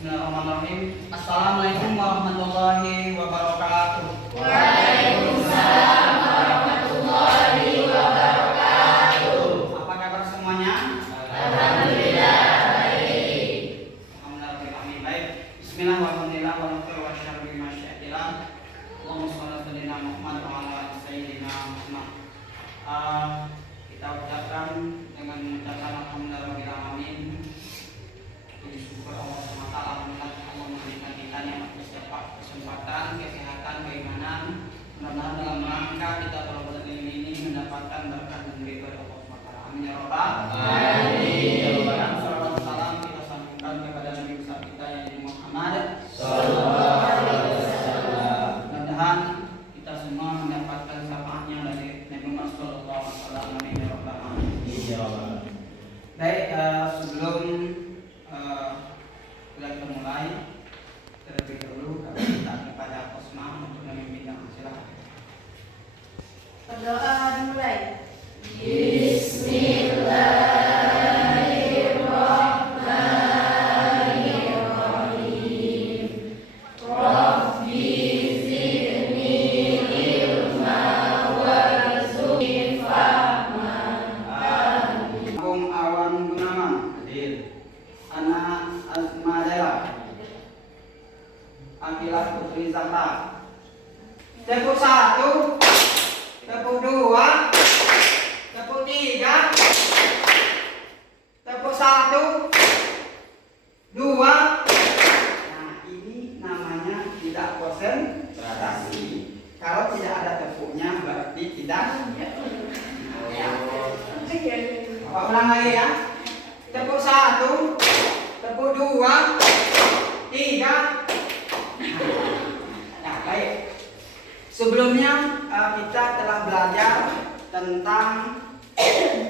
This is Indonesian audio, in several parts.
Bismillahirrahmanirrahim. Assalamualaikum warahmatullahi wabarakatuh. Waalaikumsalam warahmatullahi wabarakatuh. Apa kabar semuanya? Alhamdulillah baik. Alhamdulillah baik. Bismillahirrahmanirrahim. Allahumma shalli ala sayyidina Muhammad wa ala sayyidina Muhammad. Kita ucapkan dengan mengucapkan alhamdulillah alamin. Syukur Allah SWT. Alhamdulillah Allah memberikan kita nikmat kesempatan, kesehatan, keimanan. Mudah-mudahan dalam rangka kita berbuat ilmu ini mendapatkan berkah dan ridho Allah SWT. Amin ya rabbal alamin. Salawat salam kita sambungkan kepada Nabi besar kita yang Muhammad sallallahu alaihi wasallam. Mudah-mudahan kita semua mendapatkan syafaatnya dari Nabi Muhammad sallallahu alaihi wasallam. Amin ya rabbal alamin. Baik, sebelum kita mulai, terlebih dahulu kami minta kepada Osman untuk memimpin doa. Silakan. Berdoa dimulai. Bismillahirrahmanirrahim. Rabbi zidni ilma warzuqni fahma. Agung Awan Gunawan hadir. Anak Azmadela, Akilah Putri Zahra. Tepuk 1, tepuk 2, tepuk 3, tepuk 1, 2. Nah, ini namanya tidak konsentrasi. Kalau tidak ada tepuknya berarti tidak. Bapak ulang lagi ya. Tepuk 1, tepuk 2, 3. Nah, baik. Sebelumnya kita telah belajar tentang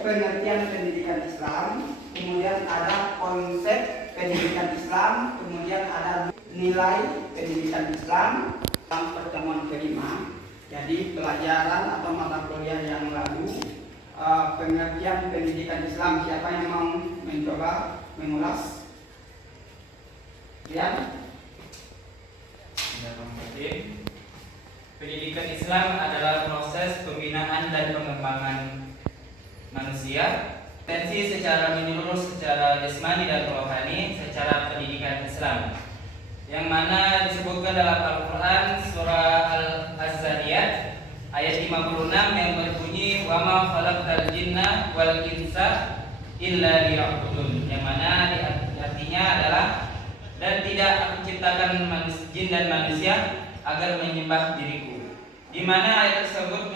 pengertian pendidikan Islam, kemudian ada konsep pendidikan Islam, kemudian ada nilai pendidikan Islam dalam pertemuan kelima. Jadi pelajaran atau mata kuliah yang lalu, pengertian pendidikan Islam, siapa yang mau mencoba mengulas? Ya. Pendidikan Islam adalah proses pembinaan dan pengembangan manusia. Tensi secara menyeluruh, secara jasmani dan rohani, secara pendidikan Islam, yang mana disebutkan dalam Al-Quran surah Al-Zariyat ayat 56 yang berbunyi wa ma khalaqtal jinna wal insa illa liya'budun, yang mana artinya adalah dan tidak aku ciptakan jin dan manusia agar menyembah diriku. Di mana ayat tersebut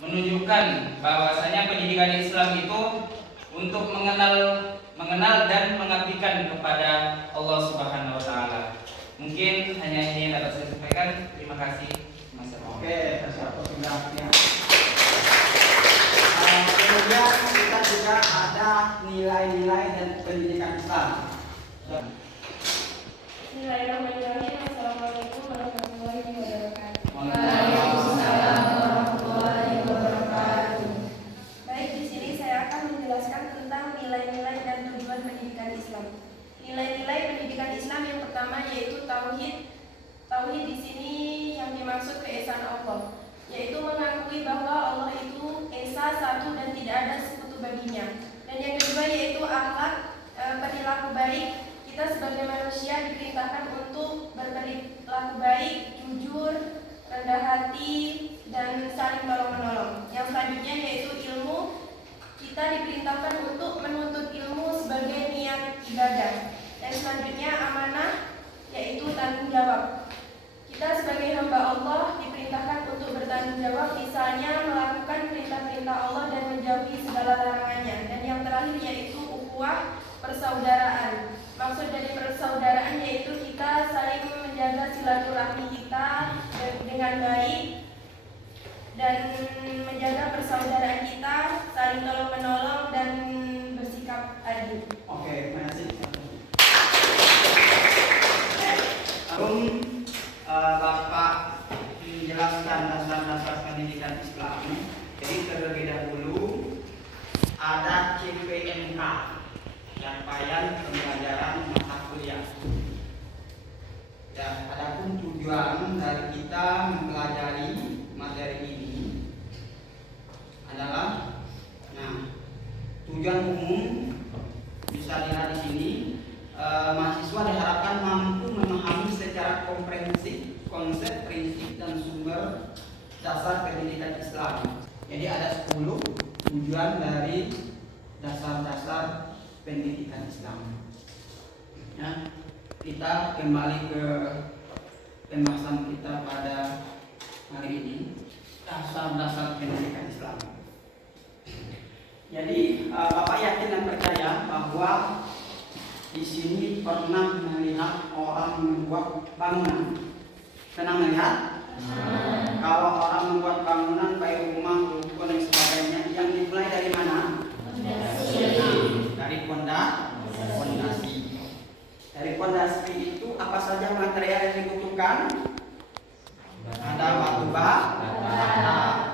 menunjukkan bahwasanya pendidikan Islam itu untuk mengenal dan mengabdikan kepada Allah Subhanahu wa taala. Mungkin hanya ini yang dapat saya sampaikan. Terima kasih, Mas. Oke, terima kasih. Kemudian kita juga ada nilai-nilai dan pendidikan Islam. Bismillahirrahmanirrahim. Assalamualaikum warahmatullahi wabarakatuh. Waalaikumsalam warahmatullahi wabarakatuh. Baik, di sini saya akan menjelaskan tentang nilai-nilai dan tujuan pendidikan Islam. Nilai-nilai pendidikan Islam yang pertama yaitu tauhid. Tauhid di sini yang dimaksud keesaan Allah, yaitu mengakui bahwa Allah itu esa, satu dan tidak ada sekutu baginya. Dan yang kedua yaitu akhlak, perilaku baik. Kita sebagai manusia diperintahkan untuk berperilaku baik, jujur, rendah hati, dan saling tolong-menolong. Yang selanjutnya yaitu ilmu. Kita diperintahkan untuk menuntut ilmu sebagai niat ibadah. Dan selanjutnya amanah, yaitu tanggung jawab. Kita sebagai hamba Allah diperintahkan untuk bertanggung jawab, misalnya melakukan perintah-perintah Allah dan menjauhi segala larangannya. Dan yang terakhir yaitu ukhuwah, persaudaraan. Maksud dari persaudaraan yaitu kita saling menjaga silaturahmi kita dengan baik dan menjaga persaudaraan kita, saling tolong-menolong dan bersikap adil. Oke, terima kasih. Bapak menjelaskan dasar-dasar pendidikan Islam. Jadi terlebih dahulu ada CPNK, capaian pembelajaran mata kuliah. Ya, adapun tujuan dari kita mempelajari materi ini adalah, tujuan umum bisa dilihat di sini. Mahasiswa diharapkan mampu memahami secara komprehensif konsep, prinsip, dan sumber dasar pendidikan Islam. Jadi ada 10 tujuan dari dasar-dasar pendidikan Islam. Ya, kita kembali ke pembahasan kita pada hari ini, dasar-dasar pendidikan Islam. Jadi Bapak yakin dan percaya bahwa di sini pernah melihat orang membuat bangunan. Pernah melihat? Kalau orang membuat bangunan baik rumah, ruko dan sebagainya, yang dimulai dari mana? Dari pondasi. Dari pondasi itu apa saja material yang dibutuhkan? Ada batu bata,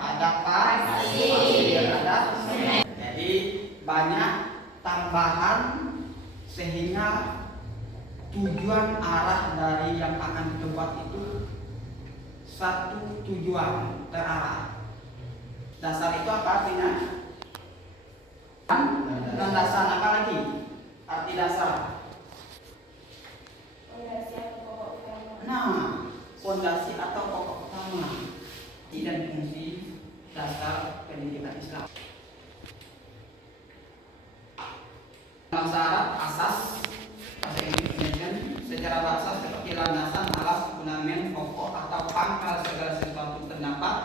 ada pasir, ada semen. Jadi banyak tambahan sehingga tujuan arah dari yang akan dibuat itu satu tujuan terarah. Dasar itu apa artinya? Landasan apa lagi? Arti dasar. Fondasi atau pokok utama. Dan fungsi dasar pendidikan Islam. Syarat asas bahasa Inggris secara bahasa seperti landasan, alas, fundament, pokok atau pangkal segala sesuatu pendapat,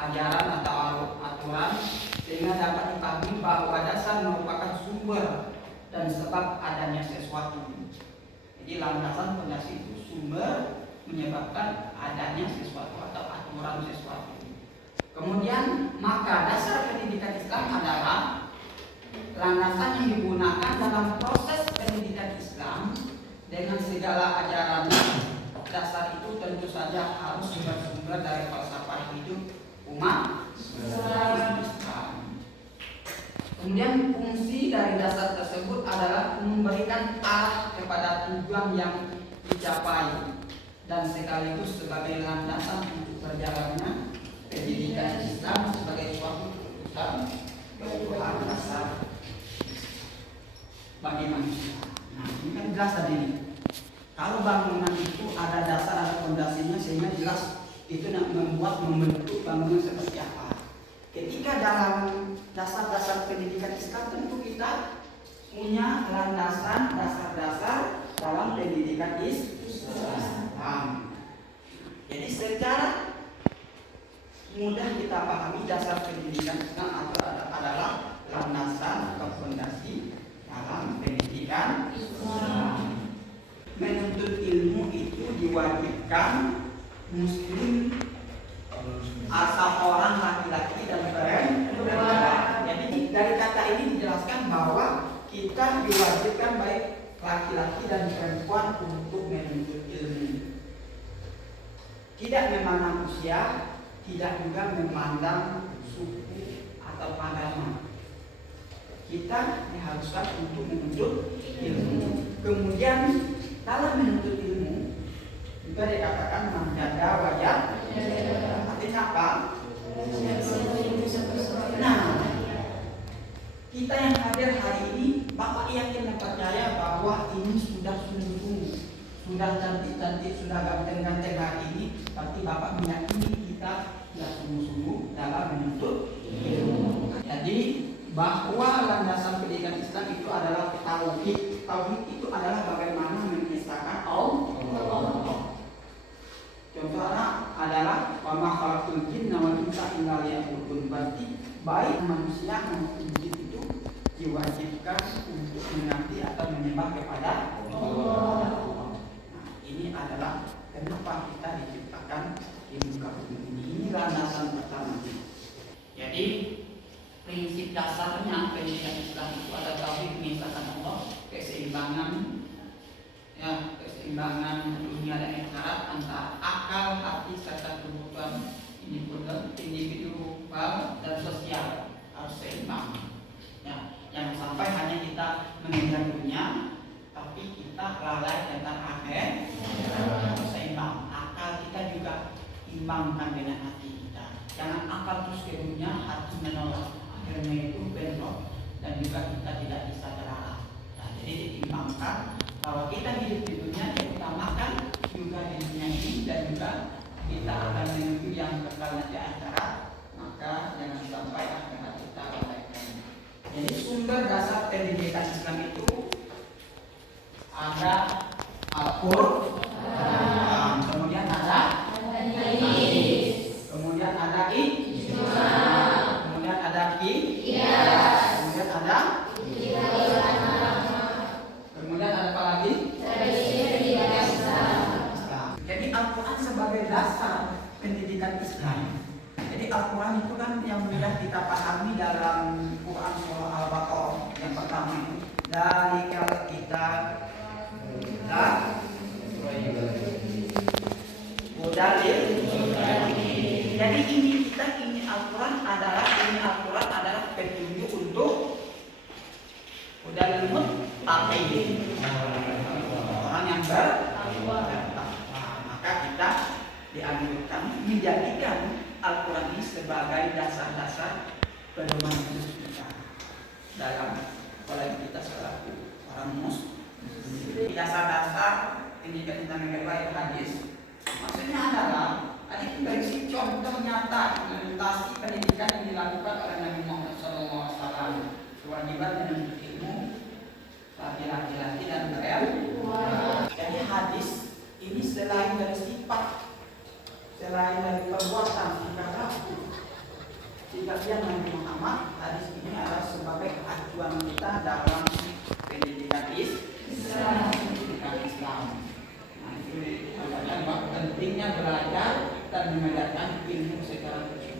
ajaran atau aturan, sehingga dapat dipahami bahwa dasar merupakan sumber dan sebab adanya sesuatu. Jadi landasan fondasi itu sumber menyebabkan adanya sesuatu atau aturan sesuatu. Kemudian maka dasar pendidikan Islam adalah landasan yang digunakan dalam proses pendidikan Islam dengan segala ajarannya. Dasar itu tentu saja harus bersumber dari falsafah hidup umat Islam. Kemudian fungsi dari dasar tersebut adalah memberikan arah kepada tujuan yang dicapai dan sekaligus sebagai landasan untuk berjalannya pendidikan Islam sebagai suatu kebutuhan dasar bagi manusia. Nah, ini kan jelas tadi. Kalau bangunan itu ada dasar, ada fondasinya, sehingga jelas itu membentuk bangunan seperti apa. Ketika dalam dasar-dasar pendidikan Islam, tentu kita punya landasan dasar-dasar dalam pendidikan Islam. Jadi secara mudah kita pahami dasar pendidikan Islam adalah landasan atau fondasi dalam pendidikan Islam. Menuntut ilmu itu diwajibkan muslim asal orang laki-laki dan perempuan. Jadi dari kata ini dijelaskan bahwa kita diwajibkan baik laki-laki dan perempuan untuk menuntut ilmu. Tidak memandang usia, tidak juga memandang suku atau agama. Kita diharuskan untuk menuntut ilmu. Kemudian dalam menuntut ilmu juga dikatakan menjaga wajah. Artinya apa? Nah, kita yang hadir hari ini, Bapak yakin dan percaya bahwa ini sudah sungguh-sungguh, sudah cantik-cantik, sudah ganteng-ganteng hari ini. Berarti Bapak meyakini kita sudah sungguh-sungguh dalam menuntut ilmu. Jadi bahwa landasan pendidikan Islam itu adalah tauhid. Tauhid itu adalah bagaimana mengisahkan Allah. Contohnya adalah wa ma khalaqtul jinna wal insa illa liya'budun. Berarti baik manusia maupun jin itu diwajibkan untuk mengabdi atau menyembah kepada Allah. Nah, ini adalah kenapa kita diciptakan di muka bumi ini. Ini landasan pertama. Jadi prinsip dasarnya pendidikan Islam itu ada tauhid, mengisahkan Allah, keseimbangan, ya, keseimbangan dunia dan akhirat antara akal, hati serta kebutuhan individu dan sosial harus seimbang. Ya, jangan sampai hanya kita mengejar dunia, tapi kita lalai dan tak akhir. Seimbang. Akal kita juga imbangkan dengan hati kita. Jangan akal terus ke dunia, hati menolak. Akhirnya itu bentrok dan juga kita tidak bisa terarah. Nah, jadi diimbangkan bahwa kita hidup di dunia yang utamakan juga di dunia ini dan juga kita akan menuju yang kekal nanti akhirat. Maka jangan sampai akhirat kita lalaikan. Jadi sumber dasar pendidikan Islam itu ada Al-Quran, kemudian ada hadis, kemudian ada ijma, kemudian ada qiyas, kemudian ada apa lagi? Islam. Jadi Al-Quran sebagai dasar pendidikan Islam. Jadi Al-Quran itu kan yang mudah kita pahami dalam Quran surah Al-Baqarah yang pertama itu Dzalikal kitab la hudalil. Jadi ini Al-Quran adalah petunjuk untuk hudalil muttaqin, orang yang bertakwa. Maka kita dianjurkan menjadikan Al-Quran ini sebagai dasar-dasar pedoman hidup kita dalam apalagi kita selaku orang muslim. Dasar-dasar pendidikan tentang yang baik hadis maksudnya adalah tadi berisi contoh nyata implementasi pendidikan yang dilakukan oleh Nabi Muhammad SAW. Kewajiban menuntut ilmu bagi laki-laki dan perempuan. Jadi hadis ini selain dari sifat, selain dari perbuatan, sikap yang Nabi Muhammad, hadis ini adalah sebagai acuan kita dalam pendidikan Islam. Nah, itu adalah bahwa pentingnya belajar dan mengajarkan ilmu secara terus.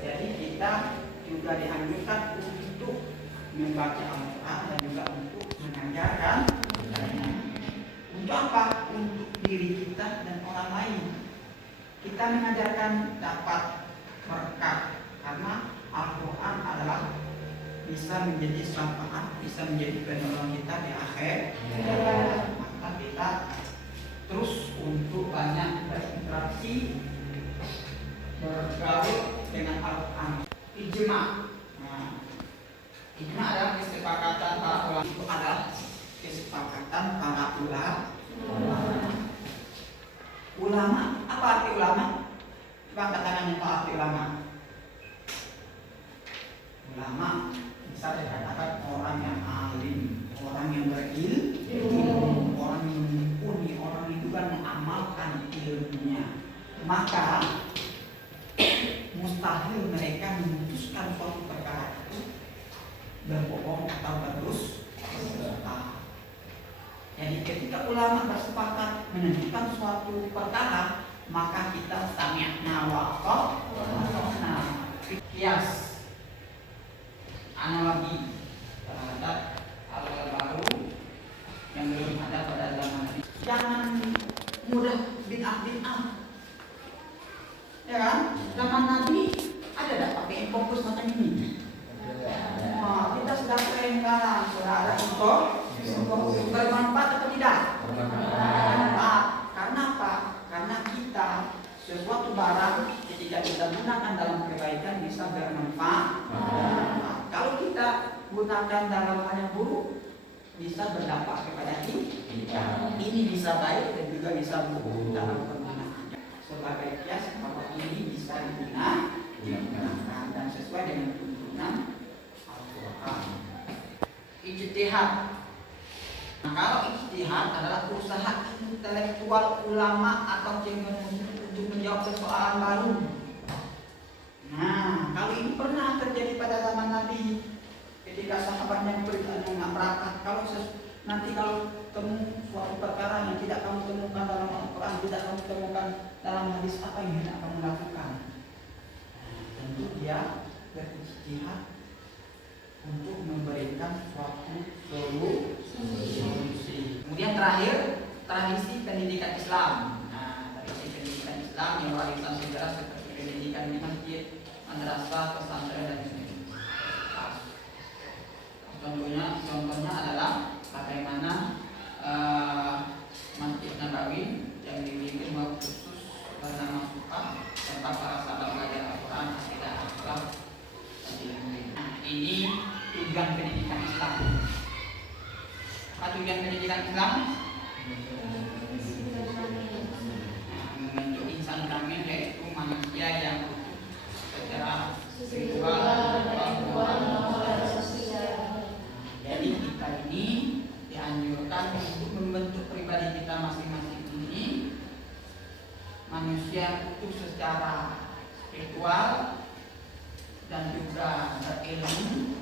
Jadi kita juga dianjurkan untuk membaca Al-Quran dan juga untuk mengajarkan. Untuk apa? Untuk diri kita dan orang lain. Kita mengajarkan dapat berkat karena Al-Quran adalah bisa menjadi syafaat, bisa menjadi penolong kita di akhir. Maka kita terus untuk banyak berinteraksi, bergaul dengan Al-Quran. Ijma. Nah, ijma adalah kesepakatan para ulama. Itu adalah kesepakatan para ulama. Ulama, apa arti ulama? Coba katakan apa arti ulama? Ulama bisa dikatakan orang yang alim, orang yang berilmu, orang yang mumpuni, orang yang juga mengamalkan ilmunya. Maka mustahil mereka memutuskan suatu perkara itu berbohong atau berdusta. Jadi ketika ulama bersepakat menentukan suatu perkara, maka kita sami'na wa ata'na. Qiyas, analogi terhadap hal-hal baru yang belum ada pada zaman ini. Jangan mudah bid'ah. Ya kan? Zaman Nabi ada tak pakai fokus macam ini? Nah, kita sudah sering sekarang sudah ada info bermanfaat atau tidak? Bermanfaat. Karena apa? Karena kita sesuatu barang ketika kita gunakan dalam kebaikan bisa bermanfaat. Kalau kita gunakan dalam hal yang buruk bisa berdampak kepada kita. Ini bisa baik dan juga bisa buruk dalam penggunaannya. Sebagai kias bahwa ini bisa digunakan dan sesuai dengan tuntunan Al-Quran. Ijtihad. Nah, kalau ijtihad adalah usaha intelektual ulama atau untuk menjawab persoalan baru. Nah, kalau ini pernah terjadi pada zaman Nabi ketika sahabatnya diberitahu nggak berangkat. Kalau temu suatu perkara yang tidak kamu temukan dalam Al-Quran, tidak kamu temukan dalam hadis, apa yang hendak kamu lakukan? Tentu dia berijtihad untuk memberikan suatu solusi. Kemudian terakhir, tradisi pendidikan Islam. Nah, tradisi pendidikan Islam yang warisan sejarah seperti pendidikan di masjid, madrasah, pesantren dan sebagainya. Contohnya adalah bagaimana Islam? Membentuk insan kamil yaitu manusia yang secara spiritual, jadi kita ini dianjurkan untuk membentuk pribadi kita masing-masing ini manusia utuh secara spiritual dan juga berilmu,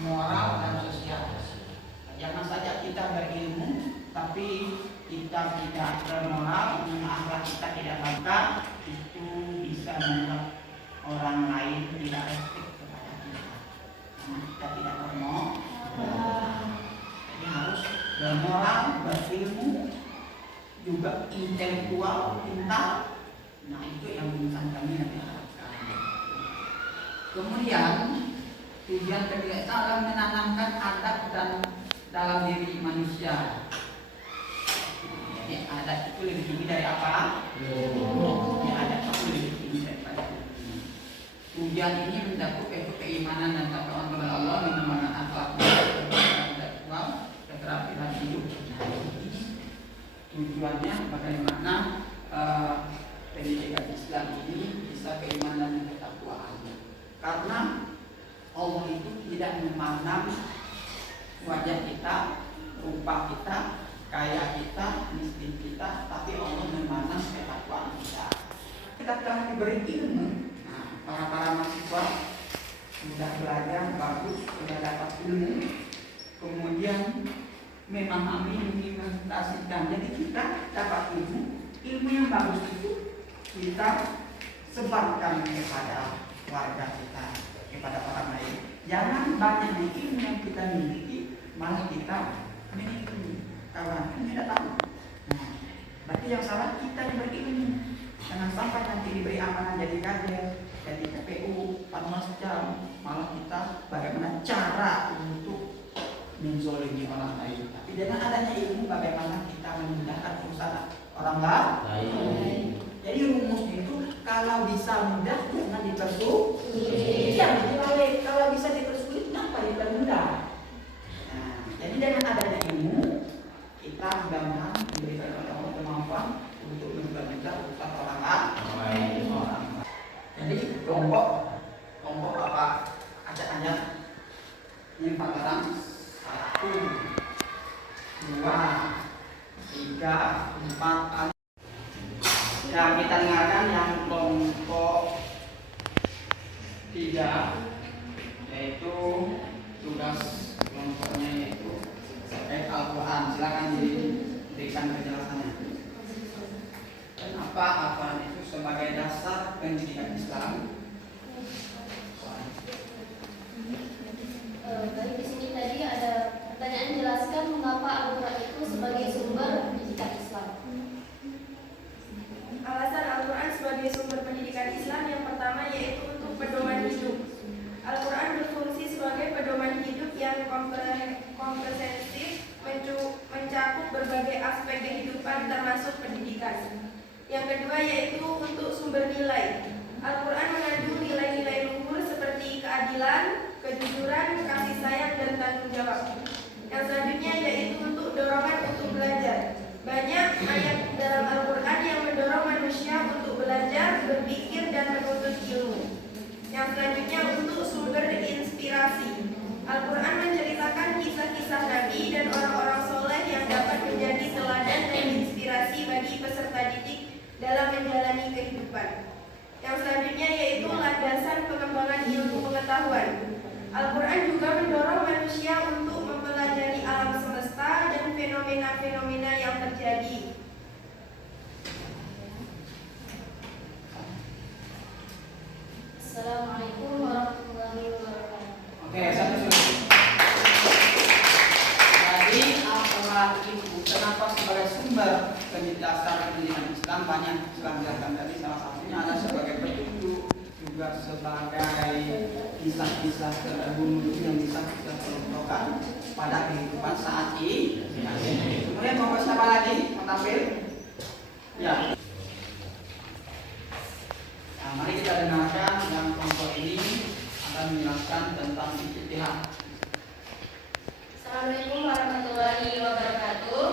moral dan sosial. Jangan saja kita berilmu tapi kita tidak bermoral, akhlak kita tidak baik, itu bisa membuat orang lain tidak respect kepada kita. Karena kita tidak bermoral. Jadi harus bermoral, berilmu, juga intelektual, pintar. Nah itu yang insan kami yang diharapkan. Kemudian tujuan kedua adalah menanamkan adab dan dalam diri manusia. Jadi adat itu lebih tinggi dari apa? Ya, adat itu lebih tinggi daripada ini. Tujuan ini mencakup keimanan dan takwa kepada Allah, mengembangkan akhlak intelektual, keterampilan hidup. Nah, ini tujuannya bagaimana pendidikan Islam ini bisa keimanan dan ketakwaan. Karena Allah itu tidak memandang wajah kita, rupa kita, kaya kita, miskin kita, tapi Allah memandang ketakwaan kita. Kita telah diberi ilmu. Nah, para mahasiswa sudah belajar bagus, sudah dapat ilmu, kemudian memahami, mengimplementasikan. Jadi kita dapat ilmu yang bagus itu kita sebarkan kepada warga kita, kepada orang lain. Jangan banyak ilmu yang kita miliki, malah kita miliki kawan tidak tahu. Nah, berarti yang salah kita yang berilmu. Jangan sampai nanti diberi amanah jadi kader, jadi KPU, panwas jam, malah kita bagaimana cara untuk menzolimi orang lain. Tapi dengan adanya ilmu bagaimana kita memudahkan urusan orang lain. Jadi rumusnya itu kalau bisa mudah jangan dipersulit. Iya, kalau bisa dipersulit kenapa dipermudah? Nah, jadi dengan adanya ilmu kita mudah-mudahan diberikan oleh Allah kemampuan untuk mempermudah urusan orang lain. Jadi kelompok apa aja yang pangkalan 1, 2, 3, 4. Ya kita dengarkan yang kelompok 3 yaitu tugas kelompoknya yaitu terkait Al-Quran. Silakan diberikan penjelasannya. Kenapa Al-Quran itu sebagai dasar pendidikan Islam? Baik, di sini tadi ada pertanyaan jelaskan mengapa Al-Quran itu sebagai sumber pendidikan Islam. Alasan Al-Quran sebagai sumber pendidikan Islam yang pertama yaitu untuk pedoman hidup. Al-Quran berfungsi sebagai pedoman hidup yang komprehensif, mencakup berbagai aspek kehidupan termasuk pendidikan. Yang kedua yaitu untuk sumber nilai. Al-Quran mengandung nilai-nilai luhur seperti keadilan, kejujuran, kasih sayang, dan tanggung jawab. Yang selanjutnya yaitu untuk dorongan untuk belajar. Banyak ayat dalam Al-Quran yang mendorong manusia untuk belajar, berpikir, dan menuntut ilmu. Yang selanjutnya untuk sumber inspirasi. Al-Quran menceritakan kisah-kisah Nabi dan orang-orang soleh yang dapat menjadi teladan dan inspirasi bagi peserta didik dalam menjalani kehidupan. Yang selanjutnya yaitu landasan pengembangan ilmu pengetahuan. Al-Quran juga mendorong manusia untuk mempelajari alam semesta dan fenomena-fenomena yang terjadi. Assalamualaikum warahmatullahi wabarakatuh. Oke, satu dulu. Jadi Al-Quran itu kenapa sebagai sumber dasar pendidikan Islam? Banyak Islam jelaskan tadi, salah satunya adalah sebagai petunjuk, juga sebagai kisah-kisah terdahulu yang bisa kita contohkan pada kehidupan saat ini. Kemudian mau siapa lagi mau tampil? Ya. Nah, mari kita dengarkan yang kelompok ini akan menjelaskan tentang ijtihad. Assalamualaikum warahmatullahi wabarakatuh.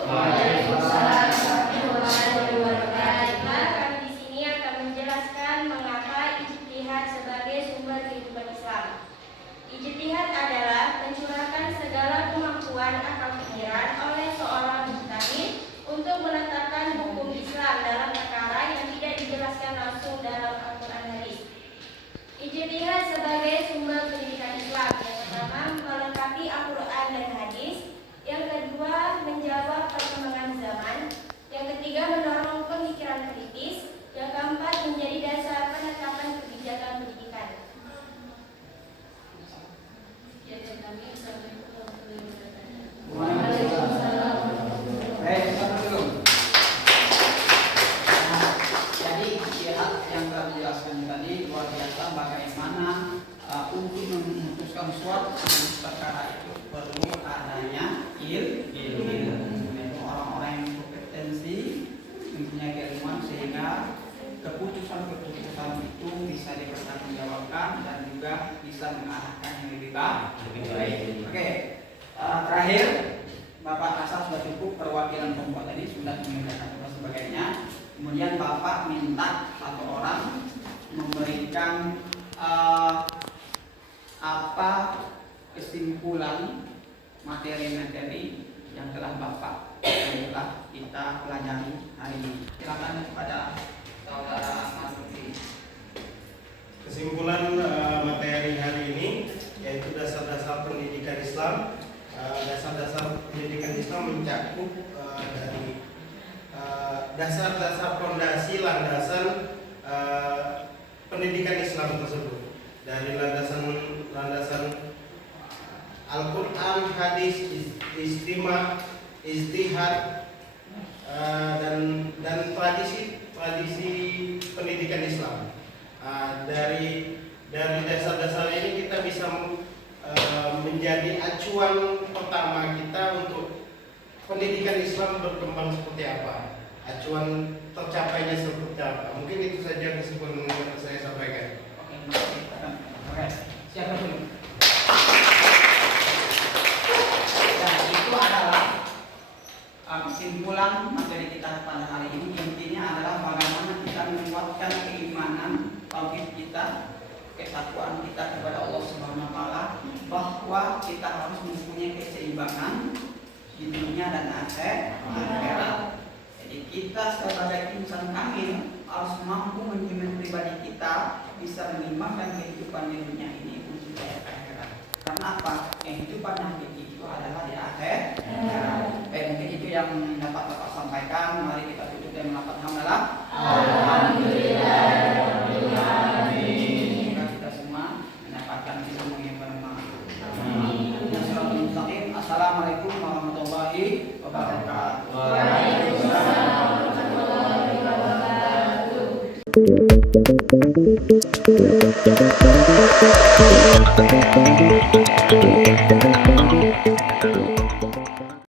sudah mengerjakan dan sebagainya. Kemudian Bapak minta satu orang memberikan apa kesimpulan materi-materi yang telah Bapak kita pelajari hari ini. Silakan kepada saudara Mas Lutfi. Kesimpulan materi hari ini yaitu dasar-dasar pendidikan Islam. Dasar-dasar pendidikan Islam mencakup dari dasar-dasar fondasi landasan pendidikan Islam tersebut, dari landasan Al-Quran, hadis, ijtima, ijtihad, dan tradisi pendidikan Islam. Dari dasar-dasar ini kita bisa menjadi acuan pertama kita untuk pendidikan Islam berkembang seperti apa, acuan tercapainya seperti apa. Mungkin itu saja kesimpulan yang saya sampaikan. Oke, siapa dulu? Dan itu adalah kesimpulan materi kita pada hari ini. Intinya adalah bagaimana kita menguatkan keimanan tauhid kita, kesatuan kita kepada Allah Subhanahu wa taala, bahwa kita harus mempunyai keseimbangan di dunia dan akhirat. Jadi kita sebagai insan kamil harus mampu menjamin pribadi kita bisa mengimbangkan kehidupan di dunia ini untuk akhirat. Karena apa? Kehidupan yang itu adalah di akhirat. Mungkin itu yang dapat Bapak sampaikan. Mari kita tutup dengan melafalkan hamdalah. Alhamdulillah. Assalamualaikum warahmatullahi wabarakatuh. Waalaikumsalam warahmatullahi wabarakatuh.